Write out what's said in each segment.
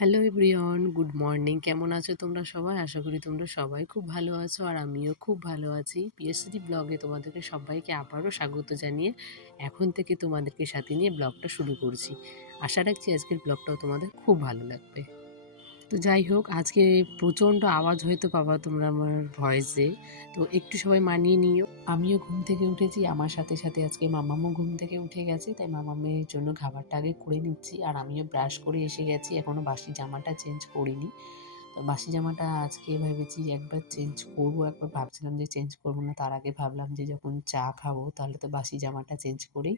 Hello everyone, good morning. কেমন আছো তোমরা সবাই? আশা করি তোমরা সবাই খুব ভালো আছো আর আমিও খুব ভালো আছি। পিএসসি ব্লগে তোমাদেরকে সবাইকে আবারও স্বাগত জানিয়ে এখন থেকে তোমাদেরকে সাথে নিয়ে ব্লগটা শুরু করছি। আশা রাখছি আজকের ব্লগটাও তোমাদের খুব ভালো লাগবে। তো যাই হোক, আজকে প্রচণ্ড আওয়াজ হয়তো পাবা তোমরা আমার ভয়েসে। তো একটু সবাই মানিয়ে নিও। আমিও ঘুম থেকে উঠেছি, আমার সাথে সাথে আজকে মামামও ঘুম থেকে উঠে গেছে, তাই মামামের জন্য খাবারটা আগে করে নিচ্ছি। আর আমিও ব্রাশ করে এসে গেছি এখনও বাসি জামাটা চেঞ্জ করিনি। তো বাসি জামাটা আজকে ভেবেছি একবার চেঞ্জ করব, একবার ভাবছিলাম যে চেঞ্জ করব না, তার আগে ভাবলাম যে যখন চা খাব তাহলে তো বাসি জামাটা চেঞ্জ করি,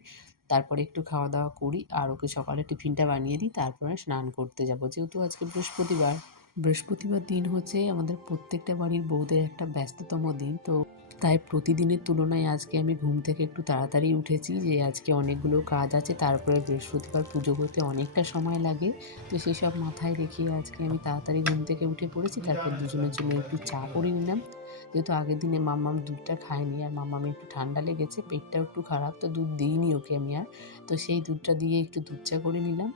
তারপরে একটু খাওয়া দাওয়া করি আর ওকে সকালে টিফিনটা বানিয়ে দিই, তারপরে স্নান করতে যাব, যেহেতু আজকে বৃহস্পতিবার। বৃহস্পতিবার দিন হচ্ছে আমাদের প্রত্যেকটা বাড়ির বউদের একটা ব্যস্ততম দিন, তো তাই প্রতিদিনের তুলনায় আজকে আমি ঘুম থেকে একটু তাড়াতাড়ি উঠেছি যে আজকে অনেকগুলো কাজ আছে, তারপরে বৃহস্পতিবার পুজো করতে অনেকটা সময় লাগে। তো সেসব মাথায় রেখে আজকে আমি তাড়াতাড়ি ঘুম থেকে উঠে পড়েছি, তারপর দুজনের জন্য একটু চা করে নিলাম। যেহেতু আগের দিনে মাম্মাম দুধটা খায়নি আর মাম্মাম একটু ঠান্ডা লেগেছে, পেটটাও একটু খারাপ, তো দুধ দিইনি ওকে আমি আর। তো সেই দুধটা দিয়ে একটু দুধ চা করে নিলাম।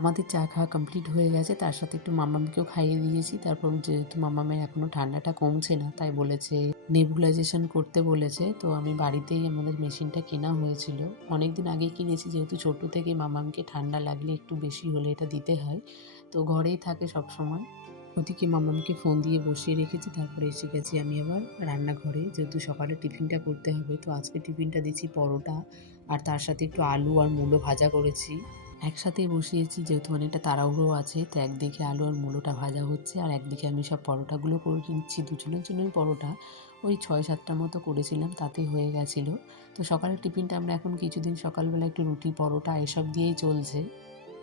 আমাদের চা খাওয়া কমপ্লিট হয়ে গেছে। তার সাথে একটু মাম্মামকেও খাইয়ে দিয়েছি। তারপর যেহেতু মামামের এখনও ঠান্ডাটা কমছে না, তাই বলেছে নেবুলাইজেশন করতে বলেছে। তো আমি বাড়িতেই আমাদের মেশিনটা কেনা হয়েছিল। অনেক দিন আগেই কিনেছি, যেহেতু ছোটো থেকে মামামকে ঠান্ডা লাগলে একটু বেশি হলে এটা দিতে হয়। তো ঘরেই থাকে সব সময় ওদিকে মামামকে ফোন দিয়ে বসিয়ে রেখেছি, তারপরে এসে গেছি আমি আবার রান্নাঘরে। যেহেতু সকালে টিফিনটা করতে হবে, তো আজকে টিফিনটা দিচ্ছি পরোটা। আর তার সাথে একটু আলু আর মূলো ভাজা করেছি। একসাথেই বসিয়েছি, যেহেতু অনেকটা তাড়াহুড়ো আছে, তো একদিকে আলু আর মূলোটা ভাজা হচ্ছে, আর একদিকে আমি সব পরোটাগুলো করে নিচ্ছি। দুজনের জন্যই পরোটা। ওই ছয় সাতটা মতো করেছিলাম তাতে হয়ে গেছিল। তো সকালের টিফিনটা আমরা এখন কিছুদিন সকালবেলা একটু রুটি, পরোটা এসব দিয়েই চলছে।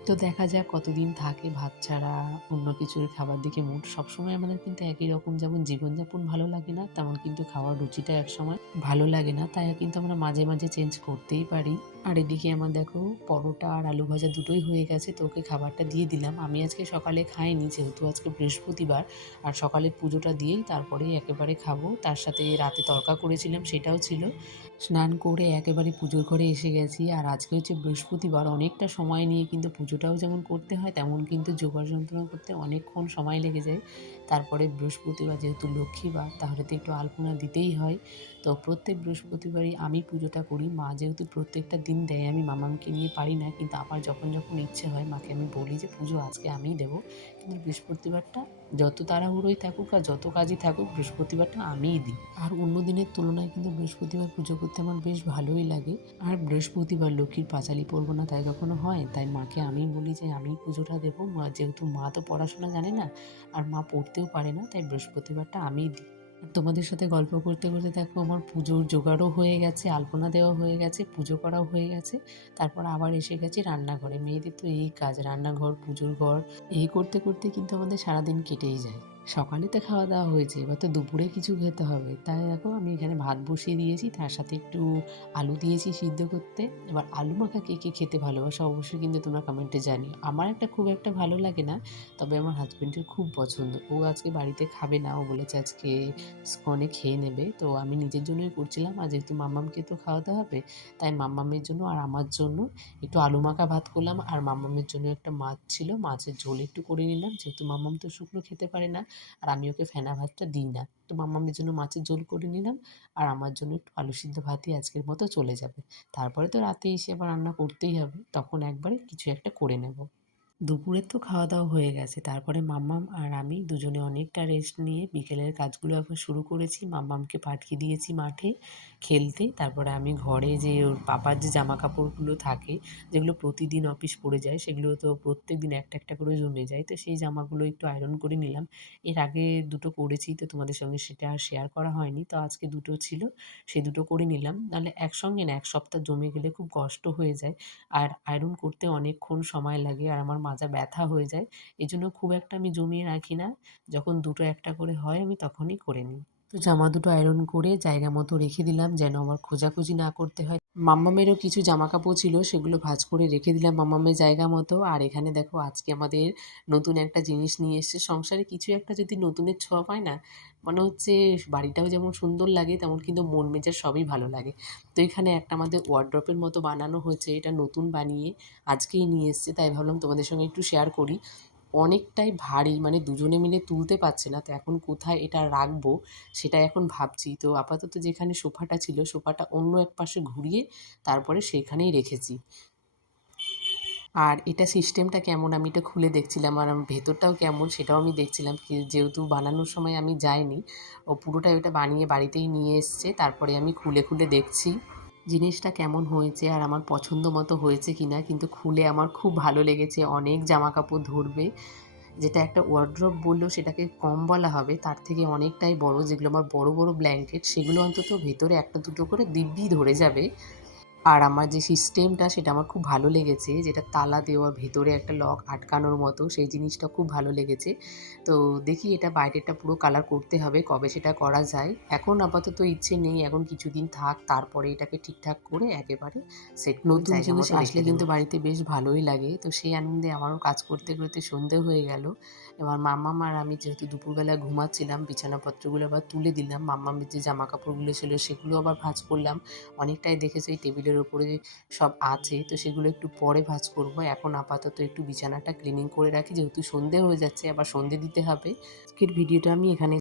তো দেখা যাক কতদিন থাকে ভাত ছাড়া, অন্য কিছুর খাবার দিকে মুড। সবসময় আমাদের কিন্তু একই রকম, যেমন জীবনযাপন ভালো লাগে না, তেমন কিন্তু খাওয়ার রুচিটা একসময় ভালো লাগে না। তাই কিন্তু আমরা মাঝে মাঝে চেঞ্জ করতেই পারি। আর এদিকে আমার দেখো পরোটা আর আলু ভাজা দুটোই হয়ে গেছে, তো ওকে খাবারটা দিয়ে দিলাম। আমি আজকে সকালে খাইনি, যেহেতু আজকে বৃহস্পতিবার, আর সকালে পুজোটা দিয়েই তারপরে একেবারে খাব। তার সাথে রাতে তরকা করেছিলাম, সেটাও ছিল। স্নান করে একেবারে পুজোর ঘরে এসে গেছি, আর আজকে হচ্ছে বৃহস্পতিবার, অনেকটা সময় নিয়ে কিন্তু পুজোটাও যেমন করতে হয়, তেমন কিন্তু যোগার যন্ত্রণা করতে অনেকক্ষণ সময় লেগে যায়। তারপরে বৃহস্পতিবার যেহেতু লক্ষ্মীবার, তাহলে তো একটু আলপনা দিতেই হয়। তো প্রত্যেক বৃহস্পতিবারই আমি পুজোটা করি। মা যেহেতু প্রত্যেকটা দিন দেয়, আমি মামামকে নিয়ে পারি না। কিন্তু আমার যখন যখন ইচ্ছে হয়, মাকে আমি বলি যে, পুজো আজকে আমিই দেবো। বৃহস্পতিবারটা যত তাড়াহুড়োই থাকুক আর যত কাজই থাকুক, বৃহস্পতিবারটা আমিই দিই। আর অন্য দিনের তুলনায় কিন্তু বৃহস্পতিবার পুজো করতে আমার বেশ ভালোই লাগে। আর বৃহস্পতিবার লক্ষ্মীর পাঁচালি পড়ব না তাই কখনো হয়, তাই মাকে আমি বলি যে আমি পুজোটা দেবো। যেহেতু মা তো পড়াশোনা জানে না, আর মা পড়তেও পারে না, তাই বৃহস্পতিবারটা আমিই দিই। তোমাদের সাথে গল্প করতে করতে দেখো আমার পুজোর জোগাড়ও হয়ে গেছে, আলপনা দেওয়া হয়ে গেছে, পুজো করাও হয়ে গেছে। তারপর আবার এসে গেছে রান্নাঘরে। মেয়েদের তো এই কাজ, রান্নাঘর, পুজোর ঘর, এই করতে করতে কিন্তু আমাদের সারাদিন কেটেই যায়। সকালে তো খাওয়া দাওয়া হয়েছে, এবার তো দুপুরে কিছু খেতে হবে। তাই দেখো আমি এখানে ভাত বসিয়ে দিয়েছি, তার সাথে একটু আলু দিয়েছি সিদ্ধ করতে। এবার আলু মাখা কে কে খেতে ভালোবাসো অবশ্যই কিন্তু তোমরা কমেন্টে জানিও। আমার একটা খুব একটা ভালো লাগে না, তবে আমার হাজব্যান্ডের খুব পছন্দ। ও আজকে বাড়িতে খাবে না, ও বলেছে আজকে স্কনে খেয়ে নেবে। তো আমি নিজের জন্যই করছিলাম, আর যেহেতু মাম্মামকে তো খাওয়াতে হবে, তাই মাম্মামের জন্য আর আমার জন্য একটু আলু মাখা ভাত করলাম। আর মাম্মামের জন্য একটা মাছ ছিল, মাছের ঝোল একটু করে নিলাম। যেহেতু মাম্মাম তো শুকনো খেতে পারে না আর আমি ওকে ফেনা ভাতটা দিই না। তো মাম্মামের জন্য মাছের ঝোল করে নিলাম আর আমার জন্য একটু আলু সিদ্ধ ভাতই আজকের মতো চলে যাবে। তারপরে তো রাতে এসে আবার রান্না করতেই হবে, তখন একবারে কিছু একটা করে নেব। দুপুরের তো খাওয়া দাওয়া হয়ে গেছে, তারপরে মাম্মাম আর আমি দুজনে অনেকটা রেস্ট নিয়ে বিকেলের কাজগুলো এখন শুরু করেছি। মাম্মামকে পাঠিয়ে দিয়েছি মাঠে। খেলতে, তারপরে আমি ঘরে যে ওর পাপার যে জামা কাপড়গুলো থাকে, যেগুলো প্রতিদিন অফিস পরে যায়, সেগুলো তো প্রত্যেক দিন একটা একটা করে জমে যায়। তো সেই জামাগুলো একটু আয়রন করে নিলাম। এর আগে দুটো করেছি, তো তোমাদের সঙ্গে সেটা আর শেয়ার করা হয়নি। তো আজকে দুটো ছিল সেই দুটো করে নিলাম। নাহলে একসঙ্গে না, এক সপ্তাহ জমে গেলে খুব কষ্ট হয়ে যায়। আর আয়রন করতে অনেকক্ষণ সময় লাগে আর আমার মাজা ব্যথা হয়ে যায়। এই জন্য খুব একটা আমি জমিয়ে রাখি না। যখন দুটো একটা করে হয়, আমি তখনই করে নিই। তো জামা দুটো আয়রন করে জায়গা মতো রেখে দিলাম যেন আমার খোঁজাখুঁজি না করতে হয়। মাম্মামেরও কিছু জামা কাপড় ছিল, সেগুলো ভাঁজ করে রেখে দিলাম মাম্মামের জায়গা মতো। আর এখানে দেখো, আজকে আমাদের নতুন একটা জিনিস নিয়ে এসছে। সংসারে কিছু একটা যদি নতুনের ছোঁয়া পায় না, মনে হচ্ছে বাড়িটাও যেমন সুন্দর লাগে, তেমন কিন্তু মন মেজাজ সবই ভালো লাগে। তো এখানে একটা আমাদের ওয়ার্ড্রপের মতো বানানো হয়েছে, এটা নতুন বানিয়ে আজকেই নিয়ে এসছে, তাই ভাবলাম তোমাদের সঙ্গে একটু শেয়ার করি। অনেকটাই ভারী মানে দুজনে মিলে তুলতে পারছে না। তো এখন কোথায় এটা রাখব সেটা এখন ভাবছি। তো আপাতত যেখানে সোফাটা ছিল, সোফাটা অন্য এক পাশে ঘুরিয়ে তারপরে সেইখানেই রেখেছি। আর এটা সিস্টেমটা কেমন? আমি এটা খুলে দেখছিলাম আর আমি ভেতরটাও কেমন সেটাও আমি দেখছিলাম যেহেতু বানানোর সময় আমি যাইনি। ও পুরোটাই ওটা বানিয়ে বাড়িতেই নিয়ে এসছে। তারপরে আমি খুলে খুলে দেখছি। জিনিসটা কেমন হয়েছে আর আমার পছন্দ মতো হয়েছে কি না কিন্তু খুলে আমার খুব ভালো লেগেছে। অনেক জামা কাপড় ধরবে। যেটা একটা ওয়ার্ড্রপ বলল সেটাকে কম বলা হবে। তার থেকে অনেকটাই বড়। যেগুলো আমার বড় বড় ব্ল্যাঙ্কেট সেগুলো অন্তত ভেতরে একটা দুটো করে দিব্যি ধরে যাবে। আর আমার যে সিস্টেমটা সেটা আমার খুব ভালো লেগেছে। যেটা তালা দেওয়া ভেতরে একটা লক আটকানোর মতো সেই জিনিসটা খুব ভালো লেগেছে। তো দেখি এটা বাইরেটা পুরো কালার করতে হবে কবে সেটা করা যায়। এখন আপাতত ইচ্ছে নেই এখন কিছুদিন থাক তারপরে এটাকে ঠিকঠাক করে একেবারে সেট নতুন জিনিস আসলে কিন্তু বাড়িতে বেশ ভালোই লাগে। তো সেই আনন্দে আমারও কাজ করতে করতে সন্ধে হয়ে গেল। এবার মাম্মা মার আমি যেহেতু দুপুরবেলা ঘুমাচ্ছিলাম বিছানাপত্রগুলো আবার তুলে দিলাম। মাম্মামের যে জামা কাপড়গুলো ছিল সেগুলো আবার ভাঁজ করলাম। অনেকটাই দেখেছি এই টেবিলের ওপরে সব আছে, তো সেগুলো একটু পরে ভাজ করব। এখন আপাতত একটু বিছানাটা ক্লিনিং করে রাখি, যেহেতু সন্ধে হয়ে যাচ্ছে, আবার সন্ধে দিতে হবে। আজকের ভিডিওটা আমি এখানে